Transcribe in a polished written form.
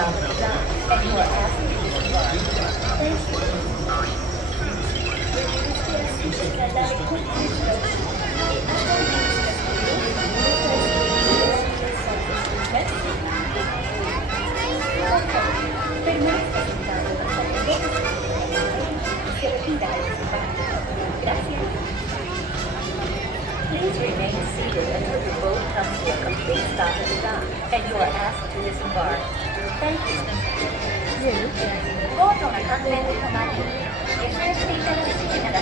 stop at the dock, and you are asked to disembark. Thank you. Please remain seated until your boat comes to a complete stop at the dock, and you are asked to disembark. Thank you. ボートが完全に止まり、 SST から